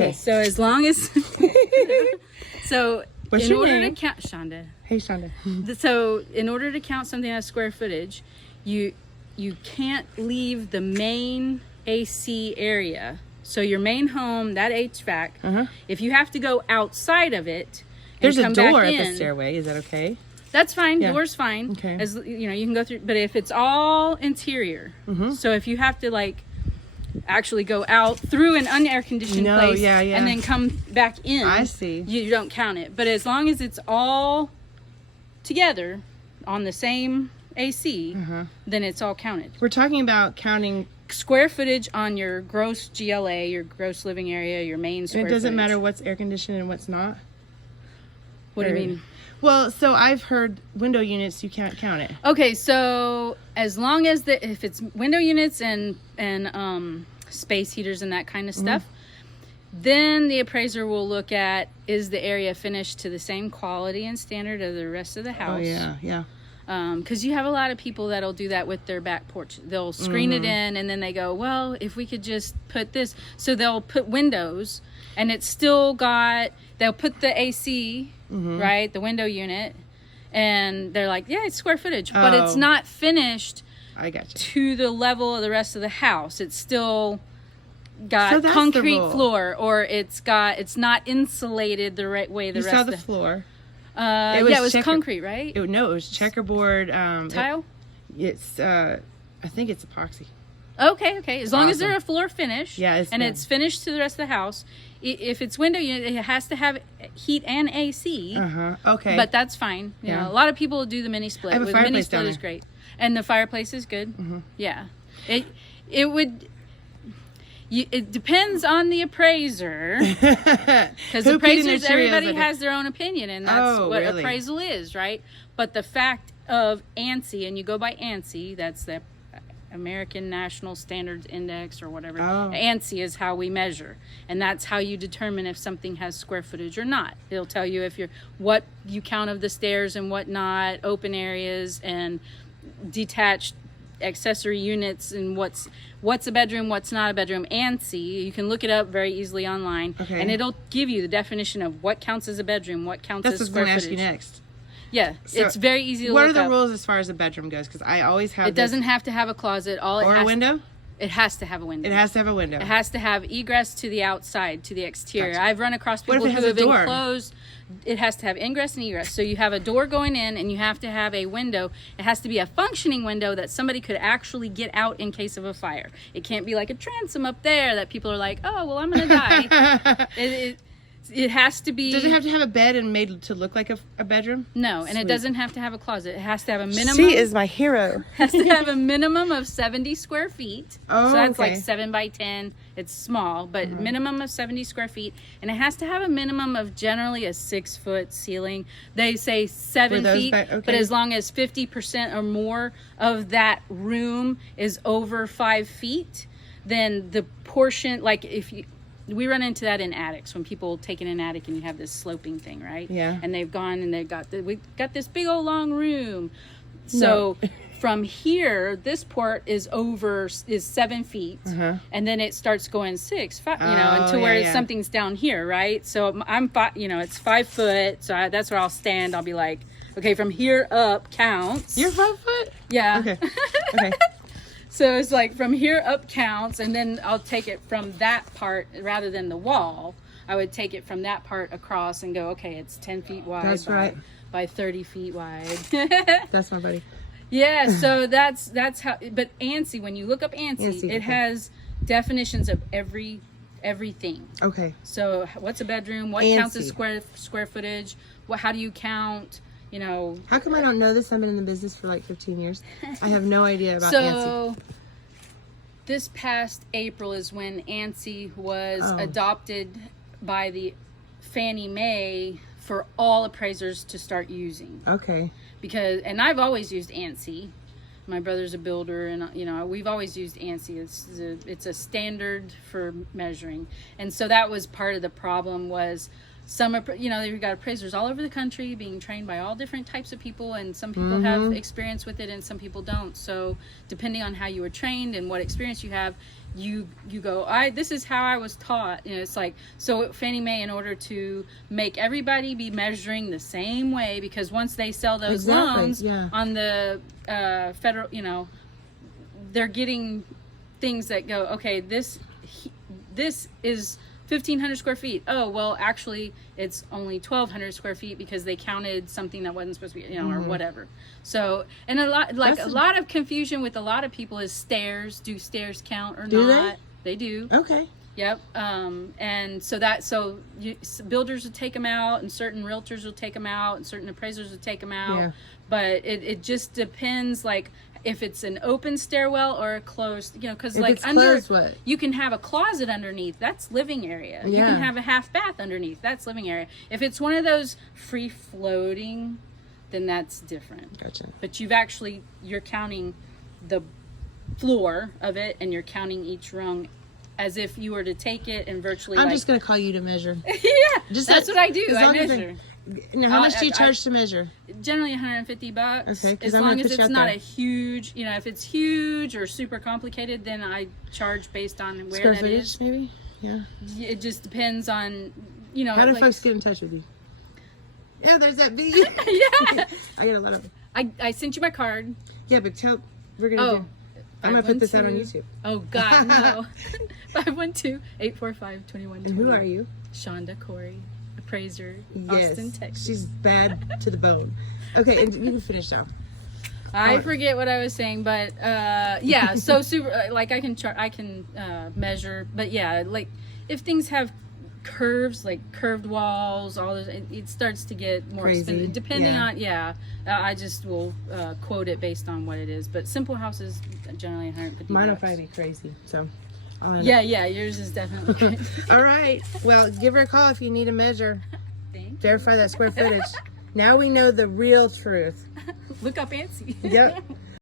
Okay, so as long as so What's in your order name? to count Shonda. Hey, Shonda. So in order to count something as square footage, you can't leave the main AC area. So your main home, that HVAC, if you have to go outside of it and There's a come back door at in, the stairway. Is that okay? that's fine. Yeah. Door's fine. Okay. As you know, you can go through. But if it's all interior, so if you have to like actually go out through an unair conditioned place and then come back in, I see. You don't count it. But as long as it's all together on the same AC, then it's all counted. We're talking about counting. Square footage on your gross GLA, your gross living area, your main square And it doesn't footage. matter what's air conditioned and what's not. What do you mean? Well, so I've heard window units, you can't count it. Okay, so as long as if it's window units and space heaters and that kind of stuff, then the appraiser will look at, is the area finished to the same quality and standard of the rest of the house? Oh, yeah. Because you have a lot of people that'll do that with their back porch. They'll screen it in and then they go, well, if we could just put this. So they'll put windows and it's still got, they'll put the AC, right, the window unit, and they're like, yeah, it's square footage, but it's not finished I got you. to the level of the rest of the house. It's still got So that's the concrete rule. floor, or it's not insulated the right way. You saw the floor. it was concrete, right? No, it was checkerboard. Tile? It's, I think it's epoxy. Okay. As long as Awesome. they're a floor finish, Yeah, it's finished to the rest of the house. If it's window unit, it has to have heat and AC. Okay. But that's fine. You know, a lot of people do the mini split. I have a The mini fireplace split down is there. great, and the fireplace is good. Yeah, it would. It depends on the appraiser, because Who peed in their appraisers, Cheerios everybody that day? has their own opinion, and that's Oh, what really? appraisal is, right? But the fact of ANSI, and you go by ANSI, that's the American National Standards Index or whatever. Oh. ANSI is how we measure, and that's how you determine if something has square footage or not. It'll tell you if what you count of the stairs and what not, open areas and detached accessory units, and what's a bedroom, what's not a bedroom. ANSI, you can look it up very easily online, and it'll give you the definition of what counts as a bedroom, what counts That's as what's going square to ask you footage. next. Yeah, So, it's very easy to What look are the up. rules as far as the bedroom goes? Because I always have It doesn't have to have a closet. or a window? It has to have a window. It has to have a window. It has to have egress to the outside, to the exterior. Gotcha. I've run across What if people it has who a have door? enclosed. It has to have ingress and egress. So you have a door going in, and you have to have a window. It has to be a functioning window that somebody could actually get out in case of a fire. It can't be like a transom up there that people are like, oh, well, I'm going to die. It has to be. Does it have to have a bed and made to look like a bedroom? No, and it Sweet. doesn't have to have a closet. It has to have a minimum. She is my hero. Has to have a minimum of 70 square feet. Oh, so that's okay. like 7 by 10. It's small, but minimum of 70 square feet. And it has to have a minimum of generally a 6-foot ceiling. They say 7 Were those feet, okay? but as long as 50% or more of that room is over 5 feet, then the portion, like we run into that in attics when people take in an attic and you have this sloping thing, right? Yeah. And they've gone and we got this big old long room. So from here, this port is 7 feet, and then it starts going 6, 5, until where something's down here, right? So I'm, it's 5 foot. So that's where I'll stand. I'll be like, okay, from here up counts. You're 5 foot? Yeah. Okay. Okay. So it's like from here up counts, and then I'll take it from that part rather than the wall. I would take it from that part across and go, okay, it's 10 feet wide. That's right. By 30 feet wide. That's my buddy. Yeah, so that's how. But ANSI, when you look up ANSI, ANSI, it has definitions of everything. Okay. So what's a bedroom? What counts as square footage? How do you count? How come I don't know this? I've been in the business for like 15 years. I have no idea about ANSI. So this past April is when ANSI was adopted by the Fannie Mae for all appraisers to start using. Okay. And I've always used ANSI. My brother's a builder, and we've always used ANSI. It's a standard for measuring, and so that was part of the problem was you've got appraisers all over the country being trained by all different types of people, and some people have experience with it and some people don't. So depending on how you were trained and what experience you have, you go, this is how I was taught. It's like, so Fannie Mae, in order to make everybody be measuring the same way, because once they sell those loans on the federal, they're getting things that go, okay, this is 1,500 square feet. Oh, well, actually, it's only 1,200 square feet because they counted something that wasn't supposed to be, or whatever. So, and a lot of confusion with a lot of people is stairs. Do stairs count or not? They do. Okay. Yep. And so builders will take them out, and certain realtors will take them out, and certain appraisers will take them out. Yeah. But it just depends, like, if it's an open stairwell or a closed, because like closed, what? You can have a closet underneath, that's living area. You can have a half bath underneath, that's living area. If it's one of those free floating, then that's different. Gotcha. But you're counting the floor of it, and you're counting each rung as if you were to take it and virtually. I'm just gonna call you to measure. That's what I do. I measure. Now, how much do you charge to measure? Generally $150. Okay, as long as it's not a huge, if it's huge or super complicated, then I charge based on where square that footage, is. Maybe. Yeah. It just depends on, How do folks get in touch with you? Yeah, there's that B. Yeah. I got a lot of. I sent you my card. Yeah, but we're gonna do. I'm gonna put this out on YouTube. Oh God, no. 512-845-2120. And who are you? Shonda Corey, Appraiser, Yes, Austin, Texas. she's bad to the bone. Okay, and you can finish now. I forget what I was saying, but yeah. So super, like I can measure, but yeah, like if things have curves, like curved walls, all this, it starts to get more expensive. Depending on I just will quote it based on what it is. But simple houses generally $150. Mine will probably be crazy. So. Yeah, yours is definitely good. All right. Well, give her a call if you need a measure. Verify that square footage. Now we know the real truth. Look up Antsy. Yep.